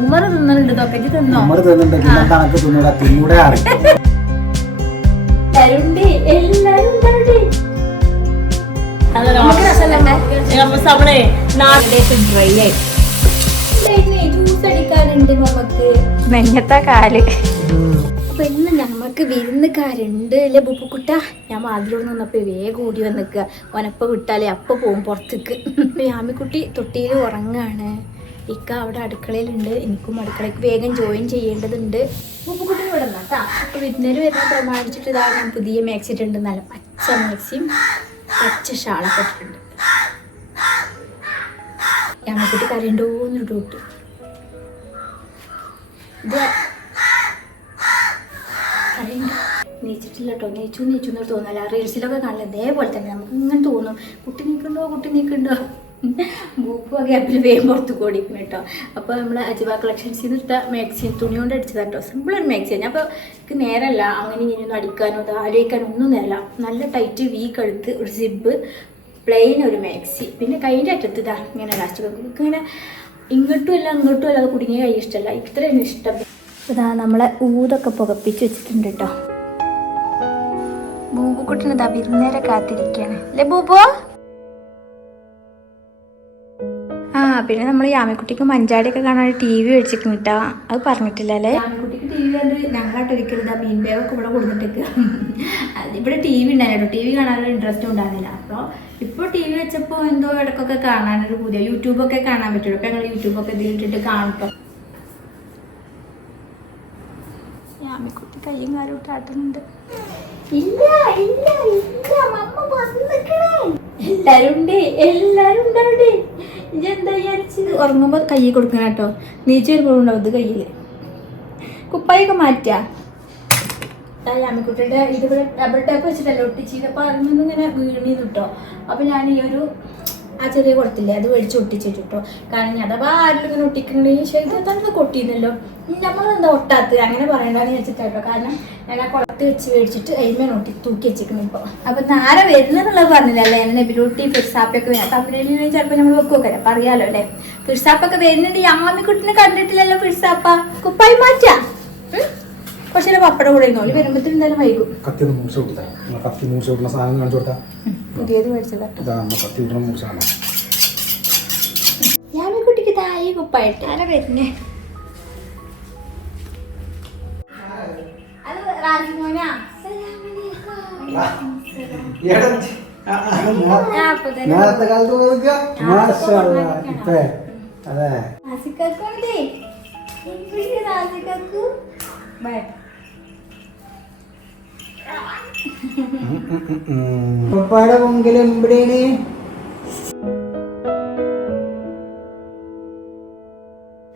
ഉമ്മറ് തിന്നുന്നുണ്ട് ഇതൊക്കെ തിന്നോ? ഉമ്മറ് തിന്നുന്നുണ്ട് കണക്ക് തിന്നൂടാ തിന്നൂടെ ആറി ജ്യൂസ് അടിക്കാനുണ്ട് നമുക്ക് നെഞ്ഞത്തെ കാല്. അപ്പൊ ഇന്ന് ഞമ്മക്ക് വിരുന്നുകാരുണ്ട് അല്ലേ ബുപ്പുക്കുട്ട? ഞാൻ വാതിലോട് നിന്നപ്പോ വേഗം കൂടി വന്നിക്കുക. ഒനപ്പ വിട്ടാലേ അപ്പ പോവും പുറത്തേക്ക്. യാമിക്കുട്ടി തൊട്ടിയിൽ ഉറങ്ങാണ്. ഇക്ക അവിടെ അടുക്കളയിലുണ്ട്. എനിക്കും അടുക്കളയ്ക്ക് വേഗം ജോയിൻ ചെയ്യേണ്ടതുണ്ട്. ബുപ്പുക്കുട്ടി ഇവിടെ നിന്നാട്ടാ. അപ്പൊ വിരുന്നേര് വരുന്ന പ്രമാണിച്ചിട്ട് ഇതാ ഞാൻ പുതിയ മാക്സി ഇട്ടുണ്ട്. നല്ല പച്ച മാക്സിയും പച്ച ഷാളൊക്കെ ഇട്ടിട്ടുണ്ട്. യാമിക്കുട്ടി കരണ്ടോന്ന് ഇട്ടു. ഇത് നീച്ചിട്ടില്ല കേട്ടോ. നീച്ചു തോന്നല്ല. റീൽസിലൊക്കെ കാണില്ല ഇതേപോലെ തന്നെ നമുക്ക് ഇങ്ങനെ തോന്നും. കുട്ടി നീക്കുണ്ടോ ബൂക്കും ആ ഗ്യാപ്പിൽ വേഗം പുറത്ത് ഓടിക്കണം കേട്ടോ. അപ്പോൾ നമ്മൾ അജിബ കളക്ഷൻസിൽ നിന്ന് ഇട്ട മാക്സി തുണി കൊണ്ട് അടിച്ചതാണ് കേട്ടോ. സിമ്പിളൊരു മാക്സിയാണ്. അപ്പോൾ എനിക്ക് നേരമല്ല അങ്ങനെ ഇങ്ങനെയൊന്നും അടിക്കാനോ അത് ആലോചിക്കാനോ ഒന്നും നേരല്ല. നല്ല ടൈറ്റ് വീക്ക് എടുത്ത് ഒരു സിബ് പ്ലെയിൻ ഒരു മാക്സി. പിന്നെ കൈൻ്റെ അറ്റത്ത് ഇതാ ഇങ്ങനെ ലാസ്റ്റ് ഇങ്ങനെ ഇങ്ങോട്ടും അല്ല അത് കുടുങ്ങിയ കൈ ഇഷ്ടമല്ല. ഇത്രയും ഇഷ്ടം. ഇതാ നമ്മളെ ഊതൊക്കെ പുകപ്പിച്ച് വെച്ചിട്ടുണ്ട് കേട്ടോ. ബൂബുക്കുട്ടിന് ഇതാ വിരുന്നേരെ കാത്തിരിക്കുകയാണ് അല്ലേ ബൂബു? പിന്നെ നമ്മൾ യാമിക്കുട്ടിക്ക് മഞ്ചാടിയൊക്കെ കാണാൻ TV മേടിച്ചിരിക്കുന്നു കേട്ടോ. അത് പറഞ്ഞിട്ടില്ല അല്ലേ? യാമിക്കുട്ടിക്ക് TV കണ്ട് ഞങ്ങളായിട്ടൊരിക്കലും ഇതാ മീൻ ബാഗൊക്കെ ഇവിടെ കൊടുത്തിട്ടേക്കുക. ഇവിടെ TV ഉണ്ടായിരുന്നു. TV കാണാനൊരു ഇൻട്രസ്റ്റ് ഉണ്ടാകുന്നില്ല. അപ്പോൾ ഇപ്പോൾ TV വെച്ചപ്പോൾ എന്തോ ഇടയ്ക്കൊക്കെ കാണാനൊരു പുതിയ യൂട്യൂബൊക്കെ കാണാൻ പറ്റുള്ളൂ. അപ്പോൾ ഞങ്ങൾ യൂട്യൂബൊക്കെ ഇതിലിട്ടിട്ട് കാണും. യാമിക്കുട്ടി കയ്യും കാലും ഇട്ടാട്ടുന്നുണ്ട്. എല്ലാരും ഉണ്ടാവട്ടെ. എന്താ വിചാരിച്ച് ഉറങ്ങുമ്പോ കൈ കൊടുക്കണം കേട്ടോ. നീച്ച് വരുമ്പോഴും ഉണ്ടാവും ഇത് കയ്യില്. കുപ്പായൊക്കെ മാറ്റാ. യാമിക്കുട്ടിയുടെ ഇതിവിടെ ഡബിൾ ടാപ്പ് വെച്ചിട്ടല്ലോ ഒട്ടിച്ചിട്ട്. അപ്പൊ അതിൽ ഇങ്ങനെ വീണിന്ന് കിട്ടോ. അപ്പൊ ഞാൻ ഈ ഒരു ആ ചെറിയ കൊടുത്തില്ലേ അത് മേടിച്ച് ഒട്ടിച്ചിട്ടോ. കാരണം ഞാൻ അഥവാ ആരും ഇങ്ങനെ ഒട്ടിക്കണെങ്കിൽ ശരി തന്നെ കൊട്ടിയിരുന്നല്ലോ. നമ്മളെന്താ ഒട്ടാത്തത് അങ്ങനെ പറയണ്ടെന്ന് വെച്ചിട്ടോ. കാരണം ഞാൻ ആ കുളത്ത് വെച്ച് മേടിച്ചിട്ട് അതിന്മേൽ തൂക്കി വെച്ചിരിക്കുന്നു ഇപ്പോൾ. അപ്പൊ ആരെ വരുന്നെന്നുള്ളത് പറഞ്ഞില്ലല്ലേ? നെബിലൂട്ടി ഫിർസാപ്പൊക്കെ വരാം. തമിഴിൽ ചിലപ്പോൾ നമ്മൾ വെക്കുമൊക്കെ അപ്പം അറിയാലോ അല്ലേ? ഫിർസാപ്പൊക്കെ വരുന്നുണ്ട്. യാമിക്കുട്ടിനെ കണ്ടിട്ടില്ലല്ലോ ഫിർസാപ്പ. കുപ്പായി മാറ്റാ. പക്ഷേ പപ്പടം കൂടെ ഇരുന്നോളി. വരുമ്പോഴത്തേക്കും എന്തായാലും വൈകും. പുതിയത് മേടിച്ചതാ. യാമിക്കുട്ടിക്ക് തായി കുപ്പായിട്ട് ആരാ വരുന്നേ? നേരത്തെ കാലത്ത് പപ്പയുടെ മുങ്കിലും ഇവിടെയാണ്.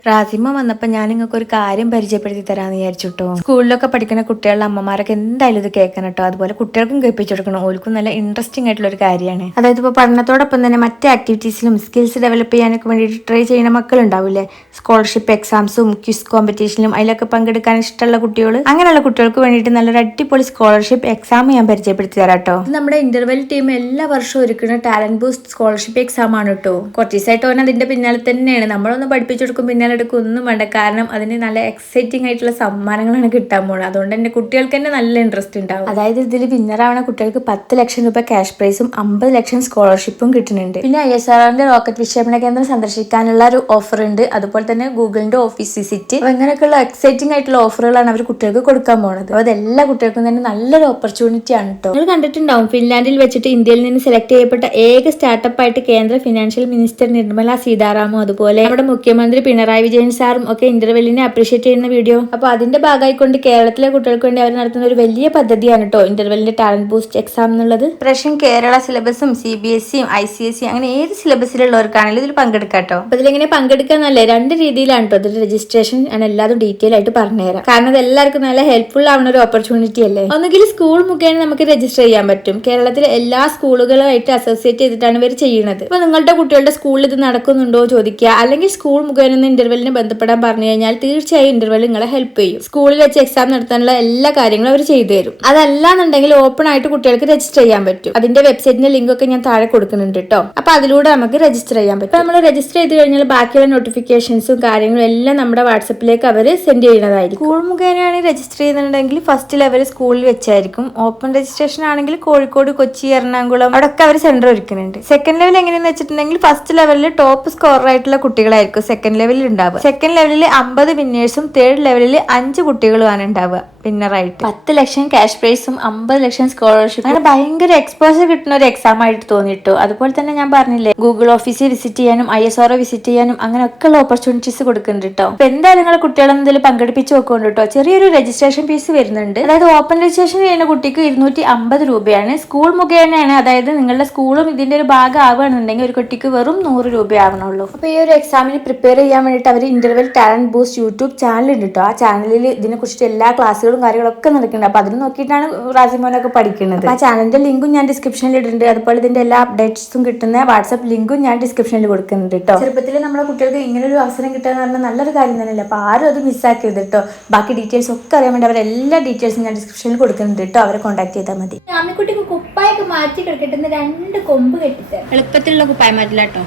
റാസിമ വന്നപ്പോൾ ഞാൻ നിങ്ങൾക്ക് ഒരു കാര്യം പരിചയപ്പെടുത്തി തരാമെന്ന് വിചാരിച്ചിട്ടോ. സ്കൂളിലൊക്കെ പഠിക്കുന്ന കുട്ടികളുടെ അമ്മമാരൊക്കെ എന്തായാലും ഇത് കേൾക്കണം കേട്ടോ. അതുപോലെ കുട്ടികൾക്കും കേൾപ്പിച്ചു കൊടുക്കണം. ഓൽക്കും നല്ല ഇൻട്രസ്റ്റിംഗ് ആയിട്ടുള്ള ഒരു കാര്യമാണ്. അതായത് ഇപ്പോൾ പഠനത്തോടൊപ്പം തന്നെ മറ്റ് ആക്ടിവിറ്റീസിലും സ്കിൽസ് ഡെവലപ്പ് ചെയ്യാനൊക്കെ വേണ്ടിയിട്ട് ട്രൈ ചെയ്യുന്ന മക്കളുണ്ടാവില്ലേ? സ്കോളർഷിപ്പ് എക്സാംസും ക്വിസ് കോമ്പറ്റീഷനിലും അതിലൊക്കെ പങ്കെടുക്കാൻ ഇഷ്ടമുള്ള കുട്ടികൾ, അങ്ങനെയുള്ള കുട്ടികൾക്ക് വേണ്ടിയിട്ട് നല്ലൊരു അടിപൊളി സ്കോളർഷിപ്പ് എക്സാം ഞാൻ പരിചയപ്പെടുത്തി തരാം കേട്ടോ. ഇത് നമ്മുടെ ഇന്റർവെൽ ടീം എല്ലാ വർഷവും ഒരുക്കുന്ന ടാലന്റ് ബൂസ്റ്റ് സ്കോളർഷിപ്പ് എക്സാം ആണ് കേട്ടോ. കുറച്ച് ദിവസമായിട്ട് ഓൻ അതിന്റെ പിന്നാലെ തന്നെയാണ്. നമ്മളൊന്ന് പഠിപ്പിച്ചു കൊടുക്കും പിന്നാലെ ഒന്നും വേണ്ട. കാരണം അതിന് നല്ല എക്സൈറ്റിംഗ് ആയിട്ടുള്ള സമ്മാനങ്ങളാണ് കിട്ടാൻ പോകുന്നത്. അതുകൊണ്ട് തന്നെ കുട്ടികൾക്ക് തന്നെ നല്ല ഇൻട്രസ്റ്റ് ഉണ്ടാവും. അതായത് ഇതിൽ വിന്നറാവണ കുട്ടികൾക്ക് 10 ലക്ഷം രൂപ ക്യാഷ് പ്രൈസും 50 ലക്ഷം സ്കോളർഷിപ്പും കിട്ടുന്നുണ്ട്. പിന്നെ ISROന്റെ റോക്കറ്റ് വിക്ഷേപണ കേന്ദ്രം സന്ദർശിക്കാനുള്ള ഒരു ഓഫർ ഉണ്ട്. അതുപോലെ തന്നെ ഗൂഗിളിന്റെ ഓഫീസ് വിസിറ്റ്. അങ്ങനെയൊക്കെയുള്ള എക്സൈറ്റിംഗ് ആയിട്ടുള്ള ഓഫറുകളാണ് അവർ കുട്ടികൾക്ക് കൊടുക്കാൻ പോകുന്നത്. അപ്പോൾ അതെല്ലാ കുട്ടികൾക്കും തന്നെ നല്ലൊരു ഓപ്പർച്യൂണിറ്റി ആണ് കേട്ടോ. നിങ്ങൾ കണ്ടിട്ടുണ്ടാവും ഫിൻലാൻഡിൽ വെച്ചിട്ട് ഇന്ത്യയിൽ നിന്ന് സെലക്ട് ചെയ്യപ്പെട്ട ഏക സ്റ്റാർട്ടപ്പ് ആയിട്ട് കേന്ദ്ര ഫിനാൻഷ്യൽ മിനിസ്റ്റർ നിർമ്മല സീതാരാമും അതുപോലെ നമ്മുടെ മുഖ്യമന്ത്രി പിണറായി വിജയൻ സാറും ഒക്കെ ഇന്റർവെല്ലിനെ അപ്രീഷിയേറ്റ് ചെയ്യുന്ന വീഡിയോ. അപ്പോൾ അതിന്റെ ഭാഗമായിക്കൊണ്ട് കേരളത്തിലെ കുട്ടികൾക്ക് വേണ്ടി അവർ നടത്തുന്ന ഒരു വലിയ പദ്ധതിയാണ് കേട്ടോ ഇന്റർവെല്ലിന്റെ ടാലന്റ് ബൂസ്റ്റ് എക്സാം എന്നുള്ളത്. പ്രശ്നം കേരള സിലബസും CBSE ICSE അങ്ങനെ ഏത് സിലബസിലുള്ളവർക്കാണെങ്കിലും ഇതിൽ പങ്കെടുക്കാം കേട്ടോ. അപ്പൊ ഇതിലെങ്ങനെ പങ്കെടുക്കാന്നല്ലേ 2 രീതിയിലാണ് കേട്ടോ. ഇതിൽ രജിസ്ട്രേഷൻ ഞാൻ എല്ലാതും ഡീറ്റെയിൽ ആയിട്ട് പറഞ്ഞുതരാം. കാരണം ഇത് എല്ലാവർക്കും നല്ല ഹെൽപ്ഫുൾ ആവുന്ന ഒരു ഓപ്പർച്യൂണിറ്റി അല്ലേ. ഒന്നുകിൽ സ്കൂൾ മുഖേന നമുക്ക് രജിസ്റ്റർ ചെയ്യാൻ പറ്റും. കേരളത്തിലെ എല്ലാ സ്കൂളുകളുമായിട്ട് അസോസിയേറ്റ് ചെയ്തിട്ടാണ് ഇവർ ചെയ്യുന്നത്. അപ്പൊ നിങ്ങളുടെ കുട്ടികളുടെ സ്കൂളിൽ ഇത് നടക്കുന്നുണ്ടോ ചോദിക്കുക. അല്ലെങ്കിൽ സ്കൂൾ മുഖേന ഇന്റർവെൽ ഇന്റർവെല്ലിന് ബന്ധപ്പെടാൻ പറഞ്ഞു കഴിഞ്ഞാൽ തീർച്ചയായും ഇന്റർവെൽ നിങ്ങളെ ഹെൽപ്പ് ചെയ്യും. സ്കൂളിൽ വെച്ച് എക്സാം നടത്താനുള്ള എല്ലാ കാര്യങ്ങളും അവർ ചെയ്തു തരും. അതല്ലാന്നുണ്ടെങ്കിൽ ഓപ്പൺ ആയിട്ട് കുട്ടികൾക്ക് രജിസ്റ്റർ ചെയ്യാൻ പറ്റും. അതിന്റെ വെബ്സൈറ്റിന്റെ ലിങ്ക് ഒക്കെ ഞാൻ താഴെ കൊടുക്കുന്നുണ്ട് കേട്ടോ. അപ്പൊ അതിലൂടെ നമുക്ക് രജിസ്റ്റർ ചെയ്യാൻ പറ്റും. നമ്മൾ രജിസ്റ്റർ ചെയ്ത് കഴിഞ്ഞാൽ ബാക്കിയുള്ള നോട്ടിഫിക്കേഷൻസും കാര്യങ്ങളും എല്ലാം നമ്മുടെ വാട്സപ്പിലേക്ക് അവർ സെൻഡ് ചെയ്യുന്നതായിരിക്കും. സ്കൂൾ മുഖേനയാണ് രജിസ്റ്റർ ചെയ്യുന്നുണ്ടെങ്കിൽ ഫസ്റ്റ് ലെവൽ സ്കൂളിൽ വെച്ചായിരിക്കും. ഓപ്പൺ രജിസ്ട്രേഷൻ ആണെങ്കിൽ കോഴിക്കോട്, കൊച്ചി, എറണാകുളം അവിടെയൊക്കെ അവർ സെന്റർ ഒരുക്കുന്നുണ്ട്. സെക്കൻഡ് ലെവൽ എങ്ങനെയെന്ന് വെച്ചിട്ടുണ്ടെങ്കിൽ ഫസ്റ്റ് ലെവലിൽ ടോപ്പ് സ്കോറർ ആയിട്ടുള്ള കുട്ടികളായിരിക്കും സെക്കൻഡ് ലെവലിൽ ഉണ്ടാവുക. സെക്കൻഡ് ലെവലിൽ 50 വിന്നേഴ്സും തേർഡ് ലെവലിൽ 5 കുട്ടികളുമാണ് ഉണ്ടാവുക വിന്നറായിട്ട്. 10 ലക്ഷം ക്യാഷ് പ്രൈസും 50 ലക്ഷം സ്കോളർഷിപ്പ്, അങ്ങനെ ഭയങ്കര എക്സ്പോസർ കിട്ടുന്ന ഒരു എക്സാം ആയിട്ട് തോന്നിട്ടു. അതുപോലെ തന്നെ ഞാൻ പറഞ്ഞില്ലേ, ഗൂഗിൾ ഓഫീസിൽ വിസിറ്റ് ചെയ്യാനും ISRO വിസിറ്റ് ചെയ്യാനും അങ്ങനെയൊക്കെയുള്ള ഓപ്പർച്യൂണിറ്റീസ് കൊടുക്കുന്നുണ്ട് കേട്ടോ. അപ്പൊ എന്തായാലും നിങ്ങൾ കുട്ടികളൊന്നും ഇതിൽ പങ്കെടുപ്പിച്ച് നോക്കുന്നുണ്ട് കേട്ടോ. ചെറിയൊരു രജിസ്ട്രേഷൻ ഫീസ് വരുന്നുണ്ട്. അതായത് ഓപ്പൺ രജിസ്ട്രേഷൻ ചെയ്യുന്ന കുട്ടിക്ക് 250 രൂപയാണ്. സ്കൂൾ മുഖേനയാണ്, അതായത് നിങ്ങളുടെ സ്കൂളും ഇതിന്റെ ഒരു ഭാഗം ആവുകയാണെന്നുണ്ടെങ്കിൽ ഒരു കുട്ടിക്ക് വെറും 100 രൂപ ആവണുള്ളൂ. അപ്പൊ ഈ ഒരു എക്സാമിന് പ്രിപ്പയർ ചെയ്യാൻ വേണ്ടിയിട്ട് അവർ Interval Talent Boost YouTube channel ഉണ്ട് കേട്ടോ. ആ ചാനലിൽ ഇതിനെ കുറിച്ച് എല്ലാ ക്ലാസ്സുകളും കാര്യങ്ങളൊക്കെ നടക്കുന്നുണ്ട്. അപ്പൊ അതിന് നോക്കിയിട്ടാണ് റാസിമോനൊക്കെ പഠിക്കുന്നത്. ആ ചാനലിന്റെ ലിങ്കും ഞാൻ ഡിസ്ക്രിപ്ഷനിൽ ഇടുന്നുണ്ട്. അതുപോലെ ഇതിന്റെ എല്ലാ അപ്ഡേറ്റ്സും കിട്ടുന്ന വാട്സ്ആപ്പ് ലിങ്കും ഞാൻ ഡിസ്ക്രിപ്ഷനിൽ കൊടുക്കുന്നുണ്ട് കേട്ടോ. ചെറുപ്പത്തിൽ നമ്മളെ കുട്ടികൾക്ക് ഇങ്ങനെ ഒരു അവസരം കിട്ടുക എന്ന് പറഞ്ഞാൽ നല്ലൊരു കാര്യം തന്നെയല്ലേ. അപ്പൊ ആരും അത് മിസ്സാക്കരുത് കേട്ടോ. ബാക്കി ഡീറ്റെയിൽസ് ഒക്കെ അറിയാൻ വേണ്ടി അവരെല്ലാ ഡീറ്റെയിൽസും ഞാൻ ഡിസ്ക്രിപ്ഷനിൽ കൊടുക്കുന്നുണ്ട് കേട്ടോ. അവരെ കോൺടാക്ട് ചെയ്താൽ മതി. ആമിക്കുട്ടിക്ക് കുപ്പായൊക്കെ മാറ്റി കിടക്കിട്ടുന്ന 2 കൊമ്പ് കെട്ടിട്ട് എളുപ്പത്തിലുള്ള കുപ്പായ മാറ്റില്ല കേട്ടോ.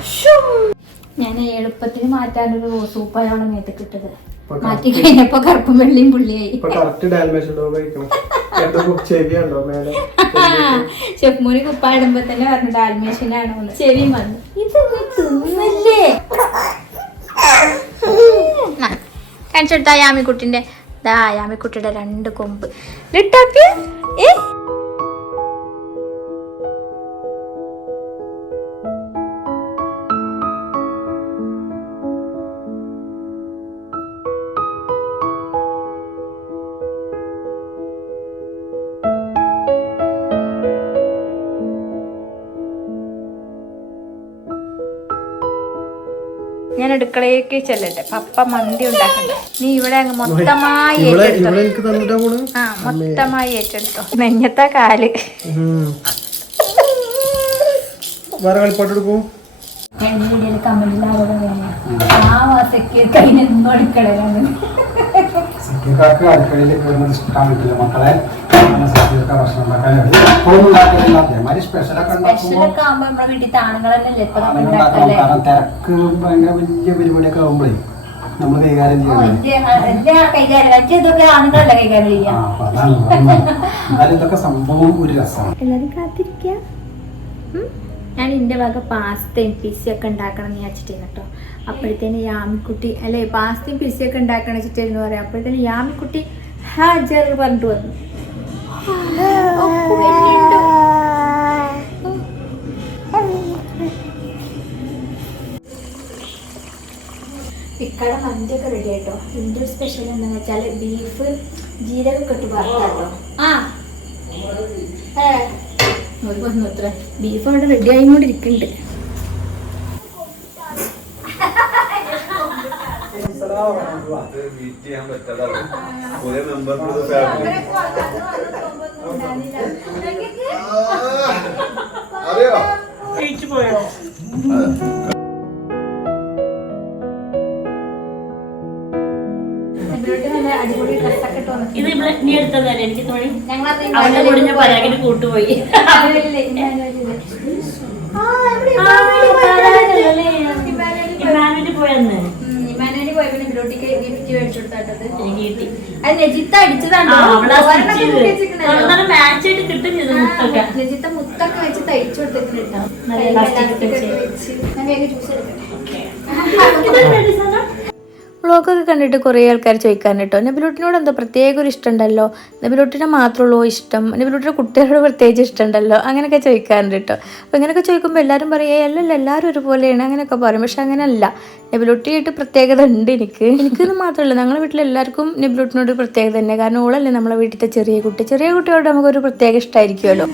ഞാൻ എളുപ്പത്തിന് മാറ്റാനൊരു സൂപ്പായാണ് മേത്ത് കിട്ടത്. മാറ്റി കഴിഞ്ഞപ്പോ കറുപ്പും വെള്ളിയും പുള്ളിയായി. ഷെഫ്മോന് കുപ്പ ഇടുമ്പോ തന്നെ പറഞ്ഞു ഡാൽമേഷനാണോ. ചെവിയും വന്നു. ഇതൊന്നും തിന്നല്ലേ. കാണിച്ചെടുത്താ യാമിക്കുട്ടിന്റെ യാമിക്കുട്ടിയുടെ 2 കൊമ്പ് ലിട്ടാപ്പി. ഞാൻ അടുക്കളയിലേക്ക് ചെല്ലട്ടെ. പപ്പ മന്തി ഉണ്ടാക്കണ്ടേ. നീ ഇവിടെ അങ്ങ് മൊത്തമായി ഏറ്റെടുത്തോ. നെഞ്ഞത്തെ കാല് കമ്മലില്ലാതെ അടുക്കളയിലാണ്. അടുക്കളയിൽ കയറുന്നത് ഇഷ്ടമായിട്ടില്ല മക്കളെ. കാരണം തിരക്ക് ഭയങ്കര വലിയ പരിപാടിയൊക്കെ ആകുമ്പോഴേ നമ്മൾ കൈകാര്യം ചെയ്യണം. എന്നാലും ഇതൊക്കെ സംഭവം ഒരു രസമാണ്. എല്ലാരും കാത്തിരിക്കുക. ഞാൻ എൻ്റെ വക പാസ്തയും പിസയൊക്കെ ഉണ്ടാക്കണം എന്ന് വിചാരിച്ചിട്ടായിരുന്നു കേട്ടോ. അപ്പോഴത്തേന് യാമിക്കുട്ടി അല്ലേ പാസ്തയും പിസയൊക്കെ ഉണ്ടാക്കണം വെച്ചിട്ടായിരുന്നു പറയാം. അപ്പോഴത്തേന് യാമിക്കുട്ടി ഹാജർ പറഞ്ഞിട്ട് വന്നു. ഇക്കടെ മന്തിയൊക്കെ റെഡി ആയിട്ടോ. ഇതിൻ്റെ ഒരു സ്പെഷ്യൽ എന്താണെന്ന് വെച്ചാൽ ബീഫ് ജീരകമൊക്കെ ഇട്ട് വറുത്താട്ടോ. ഒരു വന്നു അത്ര ബീഫ് അവിടെ റെഡി ആയിക്കൊണ്ടിരിക്കുന്നുണ്ട്. ഇത് നീ എടുത്തതല്ലേ എനിക്ക് തോന്നി. അവന്റെ കൂടെ ഞാൻ പരാഗിന് കൂട്ടുപോയി. ഇമാനുവലി പോയെന്ന് മാച്ചായിട്ട് കിട്ടും ചെയ്തു. മുത്തൊക്കെ വെച്ച് തയ്ച്ചു കൊടുത്തിട്ടുണ്ടോ. വ്ളോഗൊക്കെ കണ്ടിട്ട് കുറേ ആൾക്കാർ ചോദിക്കാൻ കേട്ടോ, നബിലൂട്ടിനോട് എന്തോ പ്രത്യേക ഒരു ഇഷ്ടമുണ്ടല്ലോ, നബിലൂട്ടിനെ മാത്രമുള്ളൂ ഇഷ്ടം, നബിലൂട്ടിൻ്റെ കുട്ടികളോട് പ്രത്യേകിച്ച് ഇഷ്ടമുണ്ടല്ലോ, അങ്ങനെയൊക്കെ ചോദിക്കാറുണ്ട് കേട്ടോ. അപ്പോൾ ഇങ്ങനെയൊക്കെ ചോദിക്കുമ്പോൾ എല്ലാവരും പറയും അല്ലല്ല എല്ലാവരും ഒരുപോലെയാണ് അങ്ങനെയൊക്കെ പറയും. പക്ഷെ അങ്ങനെയല്ല, നബിലൂട്ടിയായിട്ട് പ്രത്യേകത ഉണ്ട് എനിക്കെന്ന് മാത്രമല്ല ഞങ്ങളുടെ വീട്ടിലെല്ലാവർക്കും നബിലൂട്ടിനോട് പ്രത്യേകത തന്നെ. കാരണം ഓളല്ലേ നമ്മളെ വീട്ടിലത്തെ ചെറിയ കുട്ടിയോട് നമുക്കൊരു പ്രത്യേക ഇഷ്ടമായിരിക്കുമല്ലോ.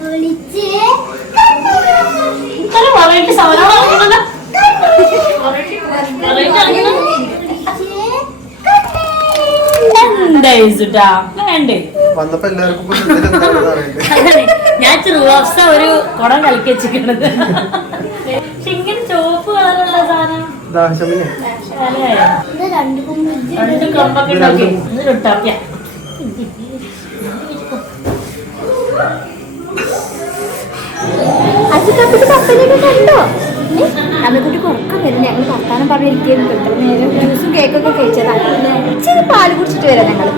ഞാൻ റൂഫ്സ ഒരു കുടം കളിക്ക് വെച്ചിരിക്കണത്. പക്ഷെ ഇങ്ങനെ ചുവപ്പ് കളറുള്ള സാധനം രണ്ട് കമ്പൊക്കെ ഉണ്ടാക്കി ലുട്ടാപ്പിയ. കണ്ടോ അമ്മക്കുട്ടി കുറക്കം വരും. ഞങ്ങൾ വർത്താനം പറഞ്ഞിരിക്കുന്നു. എത്ര നേരം ജ്യൂസും കേക്കൊക്കെ കഴിച്ചതാണ്. പാല് കുടിച്ചിട്ട് വരാം ഞങ്ങൾ.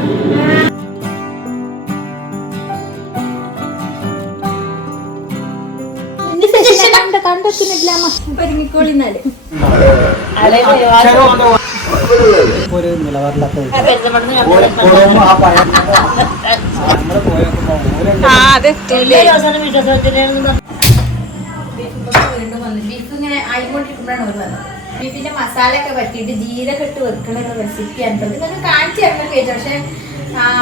കണ്ടെത്തുന്നില്ല ഒരുങ്ങിക്കോളിന്നാല് ഒരു നിലവാരമില്ലാത്ത ബീഫ് ഇങ്ങനെ ആയിക്കൊണ്ടിരിക്കുമ്പോഴാണ് ഒരു വന്നത്. ബീഫിന്റെ മസാല ഒക്കെ പറ്റിയിട്ട് ജീരകം ഇട്ട് വെക്കുന്ന ഒരു റെസിപ്പിയാണ്. ഇതൊക്കെ കാണിച്ചു തരണം കേട്ടോ. പക്ഷെ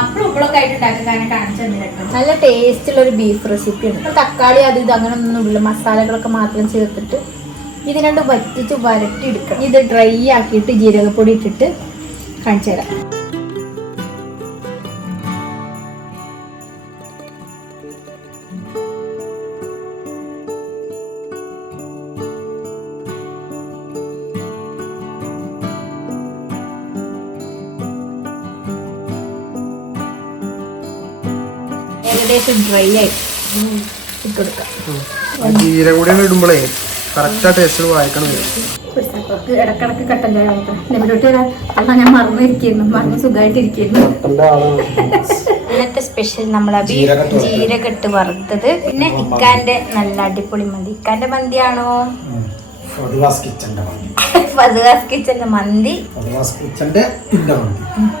അപ്പഴും ഉപ്പളൊക്കെ ആയിട്ട് ഉണ്ടാക്കാൻ കാരണം കാണിച്ചു തന്നിട്ട് നല്ല ടേസ്റ്റ് ഉള്ള ഒരു ബീഫ് റെസിപ്പി ഉണ്ട്. തക്കാളി അത് ഇത് അങ്ങനെ ഒന്നുമില്ല. മസാലകളൊക്കെ മാത്രം ചേർത്തിട്ട് ഇത് രണ്ടും വറ്റിച്ച് വരട്ടി എടുക്കണം. ഇത് ഡ്രൈ ആക്കിയിട്ട് ജീരകപ്പൊടി ഇട്ടിട്ട് കാണിച്ചു തരാം. ഏകദേശം ഡ്രൈ ആയി ഇട്ടുകൊടുക്കാം. ജീര കൂടി ഇടുമ്പോഴേ കറക്റ്റാ ടേസ്റ്റ് വായിക്കണം. ഇടക്കിടക്ക് കട്ടൻ ചായ വായിക്കണം. ലെബിലോട്ട് അല്ല ഞാൻ മറന്നിരിക്കുന്നു. മറന്ന് സുഖമായിട്ടിരിക്കുന്നു. ഇന്നത്തെ സ്പെഷ്യൽ നമ്മളെ ജീരകം ഇട്ട് വറുത്തത്. പിന്നെ ഇക്കാന്റെ നല്ല അടിപൊളി മന്തി. ഇക്കാന്റെ മന്തിയാണോ? ഫദ്വാസ് കിച്ചന്റെ മന്തി. ഫദ്വാസ് കിച്ചന്റെ മന്തി.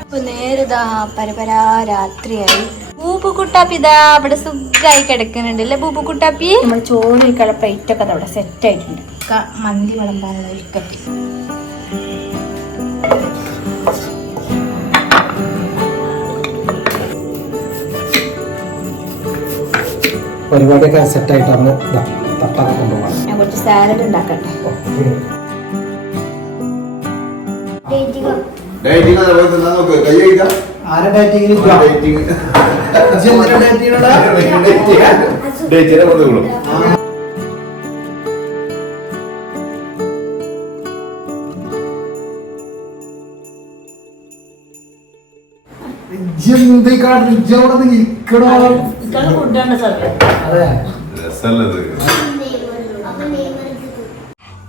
ഇപ്പൊ നേരിതാ പരപരാ രാത്രിയായി. ബൂബുക്കുട്ടാപ്പിതാ അവിടെ സുഖമായി കിടക്കുന്നുണ്ട് അല്ലേ ബൂബുക്കുട്ടാപ്പി? നമ്മൾ ചോറ് കഴിക്കാനുള്ള പ്ലേറ്റ് ഒക്കെ അവിടെ സെറ്റ് ആയിട്ടുണ്ട്. മന്തി വിളമ്പാനുള്ള ഒരുക്കത്തി. പരിപാടിയൊക്കെ സെറ്റ് ആയിട്ടാണ് തട്ടാതെ കൊണ്ടുപോകാം. ഞാൻ കുറച്ച് സാലഡ് ഉണ്ടാക്കട്ടെ. ആരെ ഡയറ്റിങ്ങിന്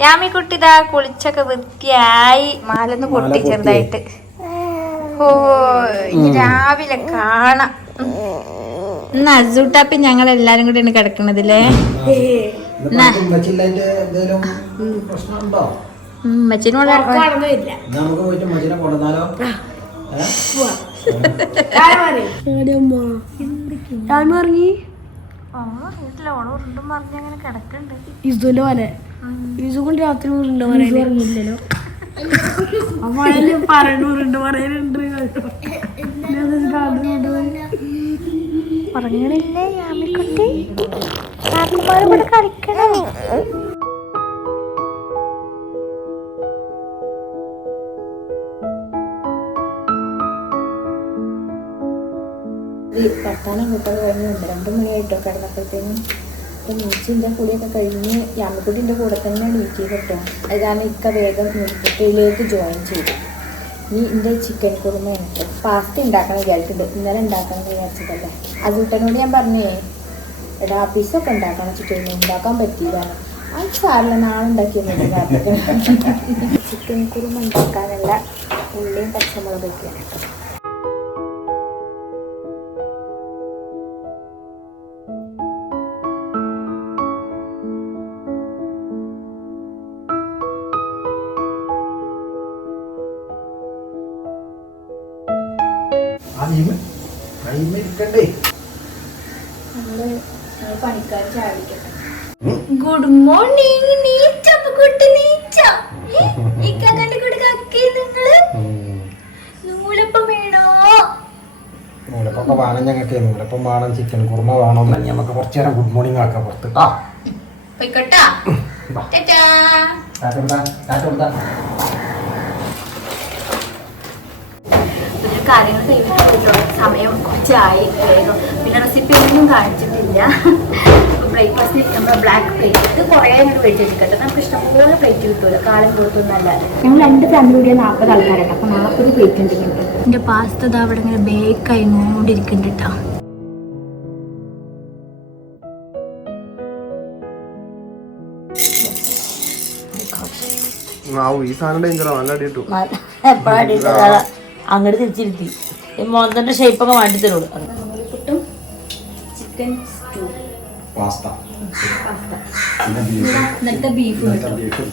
യാമിക്കുട്ടിതാ കുളിച്ചൊക്കെ വൃത്തിയായി. മാലൊന്ന് പൊട്ടി ചെറുതായിട്ട്. ഓ ഇനി രാവിലെ കാണാം. ഇന്ന് അസൂട്ടാപ്പി ഞങ്ങൾ എല്ലാരും കൂടെയാണ് കിടക്കണതില്ലേ. മച്ചിനോട് കൊണ്ട് രാത്രി ഉറങ്ങില്ലല്ലോ. ഉറങ്ങണില്ലേ യാമിക്കുട്ടി? കൂടെ കളിക്കണം. വർത്താനം കൂട്ടൊക്കെ കഴിഞ്ഞുണ്ട്. 2 മണിയായിട്ടോ കിടന്നപ്പോഴത്തേനും. അപ്പം നീച്ചിൻ്റെ കൂടിയൊക്കെ കഴിഞ്ഞ് യാമിക്കുട്ടിൻ്റെ കൂടെ തന്നെ നീക്കി കിട്ടും. അത് കാരണം ഇക്ക വേഗം നൂൽപ്പുട്ടിയിലേക്ക് ജോയിൻ ചെയ്തു. ഈ എൻ്റെ ചിക്കൻ കുറുമ എനിക്ക് പാസ്ത ഉണ്ടാക്കണം വിചാരിച്ചിട്ടുണ്ട്. ഇന്നലെ ഉണ്ടാക്കണം വിചാരിച്ചതല്ലേ. അസൂട്ടനോട് ഞാൻ പറഞ്ഞേ എടാ പീസൊക്കെ ഉണ്ടാക്കണം ചിക്കൻ ഉണ്ടാക്കാൻ പറ്റിയില്ല. അത് സാറില്ല നാളെ ഉണ്ടാക്കിയൊന്നും കാത്തിക്കണം. ചിക്കൻ കുറുമ ഉണ്ടാക്കാനുള്ള ഉള്ളിയും പച്ചമുളകൊക്കെയാണ് കേട്ടോ. പണിക്കാർ ചാടിക്കട്ടെ. Good morning. നൂലപ്പം വേണോ? നൂലപ്പൊക്കെ വേണം ഞങ്ങൾക്ക്. നൂലപ്പം വേണം, ചിക്കൻ കുറുമ വേണം. നമുക്ക് കുറച്ചു നേരം ഗുഡ് മോർണിംഗ് ആക്കാം പുറത്ത്. കാര്യങ്ങൾ ചെയ്തിട്ടുള്ള സമയം കുറച്ചായി വേഗം. പിന്നെ റെസിപ്പി ഒന്നും കാണിച്ചിട്ടില്ല. ബ്രേക്ക്ഫാസ്റ്റ് നമ്മുടെ ബ്ലാക്ക് പ്ലേറ്റ് ഇത് കുറേ അങ്ങോട്ട് വെയിറ്റ് ചെയ്തിട്ട് നമുക്ക് ഇഷ്ടംപോലെ പ്ലേറ്റ് കിട്ടുമല്ലോ കാലം കൊടുത്തൊന്നല്ല. ഞങ്ങൾ 2 ഫാമിലി കൂടിയ 40 ആൾക്കാരാണ്. അപ്പോൾ 40 പ്ലേറ്റ് ഉണ്ട്. എൻ്റെ പാസ്ത ഇതാ അവിടെ ഇങ്ങനെ ബേക്കായി നോണ്ടിരിക്കുന്നുണ്ട് കേട്ടോ. ഈ സാധനം ഡേഞ്ചറാ, നല്ല അടി കിട്ടും. അങ്ങോട്ട് തിരിച്ചിരുത്തി മോന്തന്റെ ഷേപ്പൊക്കെ മാറ്റി തരുള്ളൂ. പുട്ടും ചിക്കൻ സ്റ്റൂ, പാസ്ത, ഇന്നലത്തെ ബീഫ്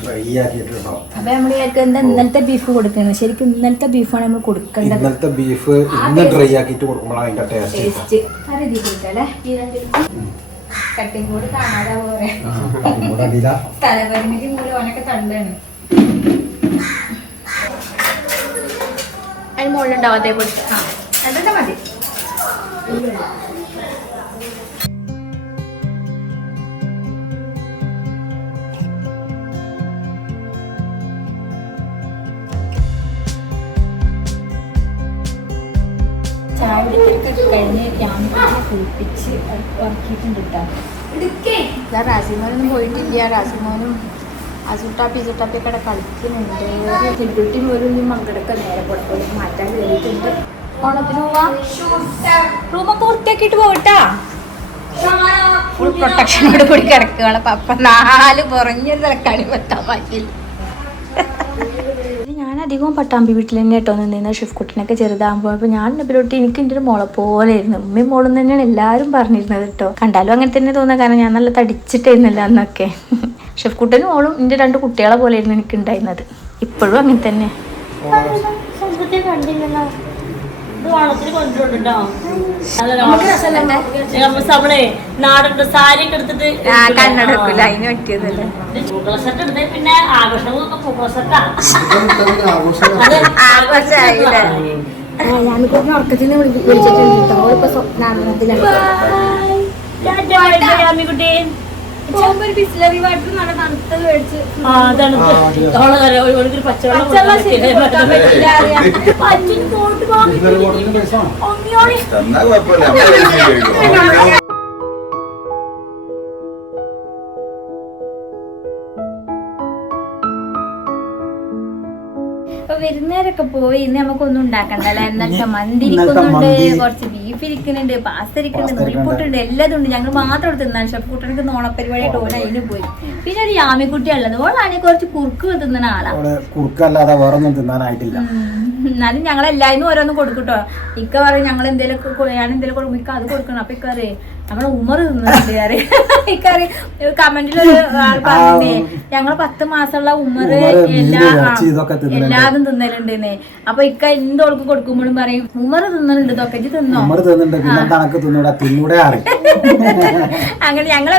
ഡ്രൈ ആക്കിയിട്ടുണ്ടോ? അപ്പൊ നമ്മൾ എന്താ ഇന്നലത്തെ ബീഫ് കൊടുക്കുന്നത്? ശരിക്കും ഇന്നലത്തെ ബീഫാണ് നമ്മൾ കൊടുക്കേണ്ടത്. ഇന്നലത്തെ ബീഫ് ഇന്ന് ഡ്രൈ ആക്കിയിട്ട് കൊടുക്കുമ്പോഴാണ് അതിന്റെ ടേസ്റ്റ്. ആ രീതി കൊടുക്കല്ലേ. ഈ 2 കട്ടിങ് കൂടി കാണാതെ പോരെ. സ്ഥലപരിമിതി മൂലം ഓനൊക്കെ തണ്ടാണ്. അതിന് മുകളിലുണ്ടാവും അതേപോലെ. അതൊക്കെ മതി. ചായ കുടിക്കലൊക്കെ കഴിഞ്ഞ് ക്യാമറ കുളിപ്പിച്ച് ഉറക്കിയിട്ടുണ്ട് കേട്ടോ. റാസിമോനൊന്നും പോയിട്ടില്ല. റാസിമോനും പിസട്ടാപ്പി ഒക്കെ കളിക്കുന്നുണ്ട്. സെക്യൂരിറ്റി പോലും മങ്കടൊക്കെ നേരെ പുറത്തോട്ട് മാറ്റാൻ കയറിയിട്ടുണ്ട്. ഓണത്തിന് പോവാ. റൂമൊക്കെ വൃത്തിയാക്കിയിട്ട് പോകട്ടാ. ഫുൾ പ്രൊട്ടക്ഷനോട് കൂടി കിടക്കുകയാണ്. പപ്പ 4 പുറഞ്ഞൊരു തിരക്കാണി പറ്റാൻ ബാക്കിയില്ല. ഞാൻ അധികവും പട്ടാമ്പി വീട്ടിൽ തന്നെ കേട്ടോ നിന്നിരുന്ന. ഷിഫ്കുട്ടിനൊക്കെ ചെറുതാകുമ്പോൾ അപ്പോൾ ഞാൻ ഇവരോട്ട് എനിക്ക് എൻ്റെ ഒരു മോളെ പോലെ ആയിരുന്നു. ഉമ്മയും മോളും തന്നെയാണ് എല്ലാവരും പറഞ്ഞിരുന്നത് കേട്ടോ. കണ്ടാലും അങ്ങനെ തന്നെ തോന്നുക, കാരണം ഞാൻ നല്ല തടിച്ചിട്ടായിരുന്നില്ല അന്നൊക്കെ. ഷിഫ്കുട്ടനും മോളും എൻ്റെ 2 കുട്ടികളെ പോലെ ആയിരുന്നു എനിക്ക് ഉണ്ടായിരുന്നത്. ഇപ്പോഴും അങ്ങനെ തന്നെ. ഓണത്തിന് കൊണ്ടുണ്ടോ നമ്മളെ നാടുണ്ട് സാരിയൊക്കെ എടുത്തിട്ട് കണ്ണെടുക്കില്ല, അതിന് പറ്റിയതല്ലേ. പൂക്കള സെറ്റ് എടുത്തേ പിന്നെ ആഘോഷങ്ങളൊക്കെ പൂക്കള സെറ്റാ. ഞാനിപ്പോൾ ഉറക്കത്തിന് വിളിച്ചിട്ടുണ്ട് കേട്ടോ. ഇപ്പൊ സ്വപ്നാമത്തിലാണ്. ബിസ്ലറി വാട്ടർ നല്ല തണുത്തത് മേടിച്ച് അപ്പൊ വിരുന്നേരൊക്കെ പോയി ഇന്ന് നമുക്കൊന്നും ഉണ്ടാക്കണ്ടല്ലോ. എന്നൊക്കെ മന്തി ഇരിക്കുന്നുണ്ട്, കുറച്ച് ബീഫ് ഇരിക്കുന്നുണ്ട്, പാസ്ത ഇരിക്കുന്നുണ്ട്, നൂൽപുട്ടുണ്ട്, എല്ലാതും ഉണ്ട്. ഞങ്ങൾ മാത്രം തിന്നാൻ. ഷെഫ്കുട്ടനക്ക് നോണപ്പരിപാടിയായിട്ട് ഓന അതിന് പോയി. പിന്നെ ഒരു യാമിക്കുട്ടി ഉള്ളത്, ഓളാണെങ്കിൽ കുറച്ച് കുറുക്ക് തിന്നുന്ന ആളാ. കുറുക്കല്ലാതെ വേറെ ഒന്നും തിന്നാനായിട്ടില്ല. എന്നാലും ഞങ്ങളെല്ലാവരും ഓരോന്നും കൊടുക്കട്ടോ. ഇക്ക പറയും ഞങ്ങൾ എന്തേലും ഞാൻ എന്തേലും കൊടുക്കും, ഇക്ക അത് കൊടുക്കണം. അപ്പൊ ഇക്ക അറിയേ നമ്മളെ ഉമർ തിന്നുന്നുണ്ട്. ഇക്കറി കമന്റിലൊരു ആൾ പറഞ്ഞേ ഞങ്ങള് 10 മാസമുള്ള ഉമർ എല്ലാതും തിന്നലുണ്ടെന്നേ. അപ്പൊ ഇക്ക എന്തോൾക്ക് കൊടുക്കുമ്പോഴും പറയും ഉമർ തിന്നുന്നുണ്ട്, ഇതൊക്കെ തിന്നോ. അങ്ങനെ ഞങ്ങൾ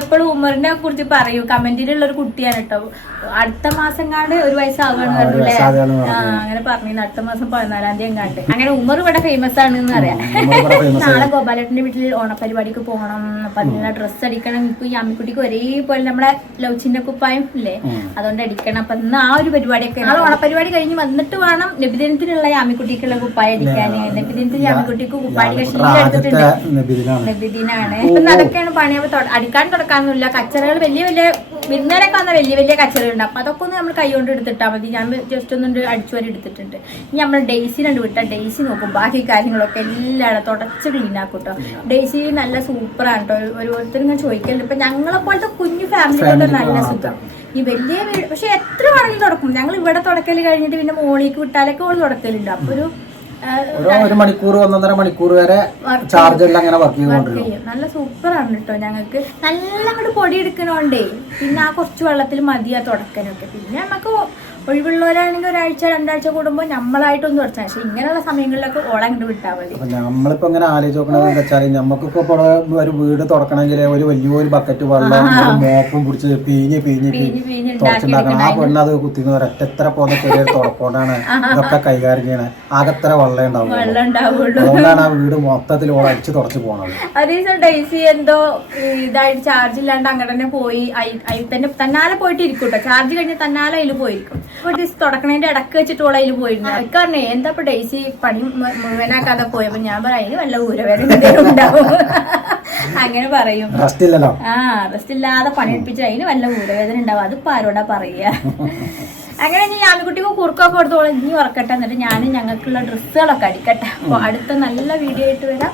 എപ്പോഴും ഉമറിനെ കുറിച്ച് പറയും. കമന്റിലുള്ള ഒരു കുട്ടിയാണ് കേട്ടോ. അടുത്ത മാസം കാണ്ട് 1 വയസ്സാവുകയാണ് കണ്ടൂല്ലേ. അങ്ങനെ പറഞ്ഞു. അടുത്ത മാസം 14-ാം തീയതി കണ്ട്. അങ്ങനെ ഉമർ ഇവിടെ ഫേമസ് ആണെന്ന് അറിയാം. നാളെ ഗോപാലേട്ടന്റെ വീട്ടിൽ ഓണപ്പരിപാടിക്ക് പോകണം. അപ്പൊ അതിനുള്ള ഡ്രസ്സ് അടിക്കണം. ഇപ്പൊ ഈ അമ്മിക്കുട്ടിക്ക് ഒരേപോലെ നമ്മളെ ലൗച്ചിന്റെ കുപ്പായം ഇല്ലേ, അതുകൊണ്ട് അടിക്കണം. അപ്പൊ ഇന്ന് ആ ഒരു പരിപാടിയൊക്കെ നാളെ ഓണപ്പരിപാടി കഴിഞ്ഞ് വന്നിട്ട് വേണം നബിദിനത്തിനുള്ള അമ്മിക്കുട്ടിക്കുള്ള കുപ്പായം അടിക്കാന്. നബിദിനത്തിന് അമ്മിക്കുട്ടിക്ക് കുപ്പാടി എടുത്തിട്ടുണ്ട്. നബിദിനാണ്. ഇപ്പൊ അതൊക്കെയാണ് പണി. അപ്പൊ അടിക്കാൻ തുടക്കാനൊന്നുമില്ല. കച്ചറകൾ വലിയ വലിയ വിരുന്നേരൊക്കെ വന്ന വലിയ വലിയ കച്ചറകളുണ്ട്. അപ്പൊ അതൊക്കെ ഒന്ന് നമ്മൾ കൈ കൊണ്ട് എടുത്തിട്ടാൽ മതി. ഞാൻ ജസ്റ്റ് ഒന്നും അടിച്ചു വരെ എടുത്തിട്ടുണ്ട്. ഇനി നമ്മൾ ഡെയ്സിനുണ്ട് വിട്ടാൽ ഡെയ്സി നോക്കും. ബാക്കി കാര്യങ്ങളൊക്കെ എല്ലാം തുടച്ച് ക്ലീൻ ആക്കും കേട്ടോ. ഡെയ്സി നല്ല സൂപ്പറാണ് കേട്ടോ. ഓരോരുത്തരും ഞാൻ ചോദിക്കലുണ്ട്. ഇപ്പൊ ഞങ്ങളെ പോലത്തെ കുഞ്ഞു ഫാമിലി കൊണ്ട് നല്ല സുഖം. ഈ വലിയ വീട് പക്ഷെ എത്ര വേണമെങ്കിലും തുടക്കും. ഞങ്ങൾ ഇവിടെ തുടക്കൽ കഴിഞ്ഞിട്ട് പിന്നെ മോളിലേക്ക് വിട്ടാലൊക്കെ ഓള് തുടക്കലുണ്ട്. അപ്പൊ ഒരു 1 മണിക്കൂർ 1.5 മണിക്കൂർ വരെ ചാർജറിൽ അങ്ങനെ വർക്ക് ചെയ്യും. നല്ല സൂപ്പറാണ് കേട്ടോ. ഞങ്ങൾക്ക് നല്ല അങ്ങോട്ട് പൊടി എടുക്കണോണ്ടേ പിന്നെ ആ കുറച്ച് വെള്ളത്തിൽ മതിയാ തുടക്കാനൊക്കെ. പിന്നെ നമുക്ക് ഒഴിവുള്ളവരാണെങ്കിൽ 1 ആഴ്ച 2 ആഴ്ച കൂടുമ്പോൾ നമ്മളായിട്ടൊന്നും തുടച്ചാൽ. പക്ഷെ ഇങ്ങനെയുള്ള സമയങ്ങളിലൊക്കെ ഓളങ്ങോട്ട് വിട്ടാൽ മതി. നമ്മളിപ്പോ ഇങ്ങനെ ആലോചിച്ച് നോക്കണത് എന്താ വെച്ചാൽ നമുക്കിപ്പോ ഒരു വീട് തുറക്കണമെങ്കിൽ ഒരു വലിയൊരു ബക്കറ്റ് വെള്ളം മോപ്പും പിടിച്ച് പിഴിഞ്ഞ് തുറച്ചുണ്ടാക്കണം. ആ പെണ്ണ് അത് കുത്തിന്ന് ഒരൊറ്റ എത്ര പോകുന്ന ചെറിയ തുറക്കോണ്ടാണ് ഇതൊക്കെ കൈകാര്യം ചെയ്യണത്. ആകെത്ര വെള്ളം ഉണ്ടാവുള്ളൂ. അതുകൊണ്ടാണ് ആ വീട് മൊത്തത്തിൽ ഓൾ അടിച്ച് തുറച്ച് പോണത്. അതേസം ഡെയ്സി എന്തോ ഇതായിട്ട് ചാർജ് ഇല്ലാണ്ട് അങ്ങനെ തന്നെ പോയി. അതിൽ തന്നെ തന്നാലെ പോയിട്ട് ഇരിക്കും കേട്ടോ. ചാർജ് കഴിഞ്ഞ് തന്നാലെ അതിൽ പോയിരിക്കും. തുടക്കണേന്റെ ഇടക്ക് വെച്ചിട്ട് ഓള അതിൽ പോയിരുന്നു. അതൊക്കെ എന്താ ഇപ്പൊ ഡെയ്സി പണി മുഴുവനാക്കാതെ പോയപ്പോ ഞാൻ പറയാം അതിന് വല്ല ഊരവേദന ഉണ്ടാവും. അങ്ങനെ പറയും. റെസ്റ്റ് ഇല്ലല്ലോ. റെസ്റ്റ് ഇല്ലാതെ പണിയെടുപ്പിച്ച് അതിന് വല്ല ഊരവേദന ഉണ്ടാവും. അതിപ്പോ ആരോടാ പറയാ. അങ്ങനെ ഇനി ആമിക്കുട്ടിക്ക് കുറുക്കൊക്കെ കൊടുത്തോളൂ. ഇനി ഉറക്കട്ടെ. എന്നിട്ട് ഞാൻ ഞങ്ങൾക്കുള്ള ഡ്രസ്സുകളൊക്കെ അടിക്കട്ടെ. അപ്പൊ അടുത്ത നല്ല വീഡിയോ ആയിട്ട് വരാം.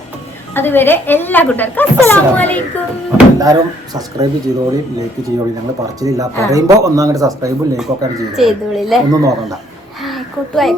അതുവരെ എല്ലാ കൂട്ടുകാർക്കും അസ്സലാമലൈക്കും. എല്ലാവരും സബ്സ്ക്രൈബ് ചെയ്തോളി, ലൈക്ക് ചെയ്തോളി. ഞങ്ങൾ പറിച്ചില്ല പറയുമ്പോ ഒന്നങ്ങോട്ട് സബ്സ്ക്രൈബും ലൈക്കും ഒക്കെ ചെയ്തോളി. ഒന്നും നോക്കണ്ട. കൂട്ടുവായ